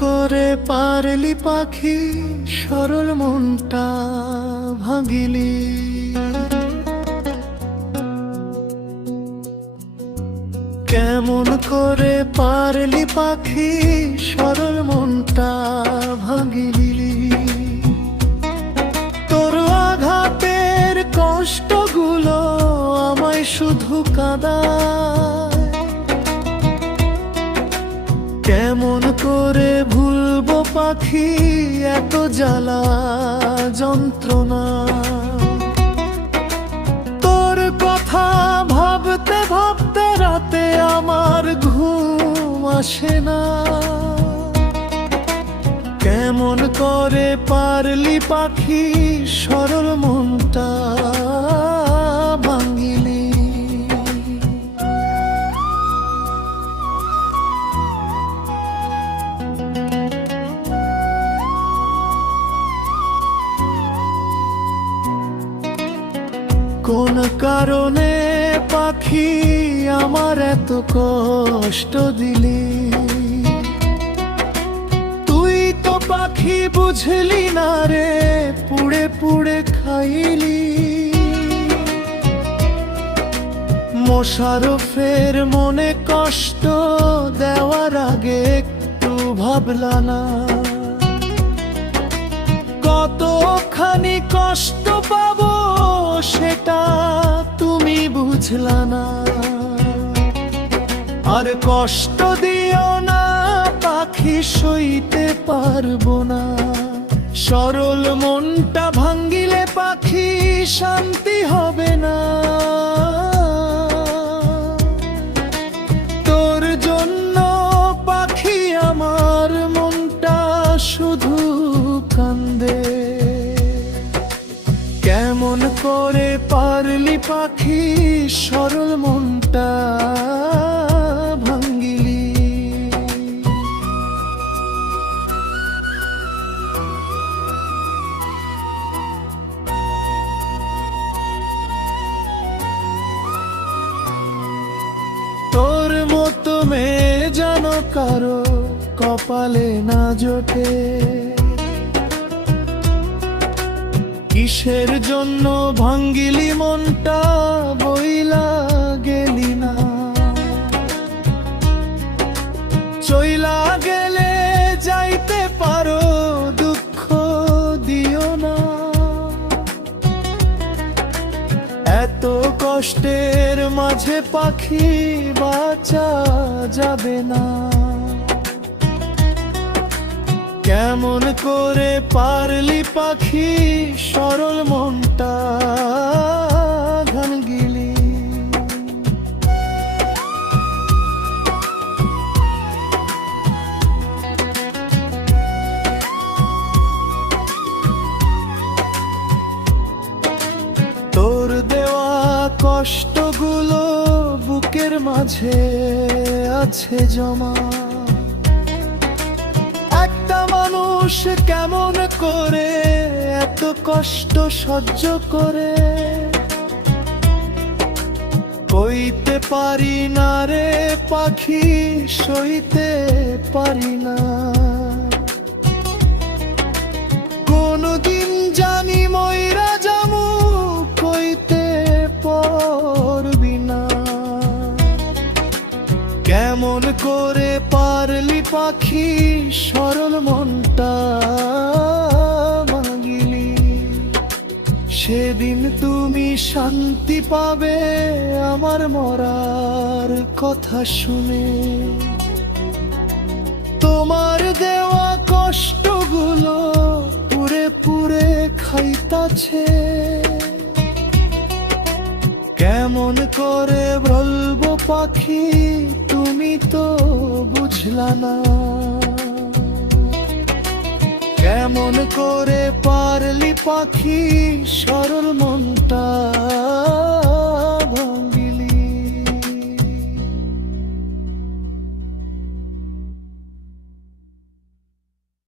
করে পারলি পাখি সরল মনটা ভাঙিলি? কেমন করে পারলি পাখি সরল মনটা ভাঙিলি? তোর আঘাতের কষ্টগুলো আমায় শুধু কাঁদায়। কেমন করে ভুলবো পাখি এত জ্বালা যন্ত্রণা? তোর কথা ভাবতে ভাবতে রাতে আমার ঘুম আসে না। কেমন করে পারলি পাখি সরল মনটা ভাঙিলি? কোন কারণে পাখি আমার এত কষ্ট দিলি? তুই তো পাখি বুঝলি না রে, পুড়ে পুড়ে খাইলি। মোশারফের মনে কষ্ট দেওয়ার আগে একটু ভাবলা না? কতখানি কষ্ট পাবো সেটা তুমি বুঝলা না। আর কষ্ট দিও না পাখি, সইতে পারবো না। সরল মনটা ভাঙ্গিলে পাখি শান্তি হবে না। তোর জন্য পাখি আমার মনটা শুধু কান্দে। কেমন করে পারলি পাখি সরল মনটা ভাঙ্গিলি? তোর মতো মেয়ে যেন কারো কপালে না জোটে। কিসের জন্য ভাঙ্গিলি মনটা বইলা গেলি না? চইলা গেলে যাইতে পারো, দুঃখ দিও না। এত কষ্টের মাঝে পাখি বাঁচা যাবে না। কেমন করে পারলি পাখি সরল মনটা ভাঙ্গিলি? তোর দেওয়া কষ্টগুলো বুকের মাঝে আছে জমা। মানুষ কেমন করে এত কষ্ট সহ্য করে? কইতে পারি না রে পাখি, সইতে পারি না। কোনদিন জানি মইরা যামু, কইতে পারবি না। কেমন করে পারলি পাখি সরল মনটা ভাঙিলি? সেদিন তুমি শান্তি পাবে আমার মরার কথা শুনে। তোমার দেওয়া কষ্টগুলো পুরে পুরে খাইতাছে। কেমন করে বলবো পাখি, তুমি তো বুঝলা না। কেমন করে পারলি পাখি সরল মনটা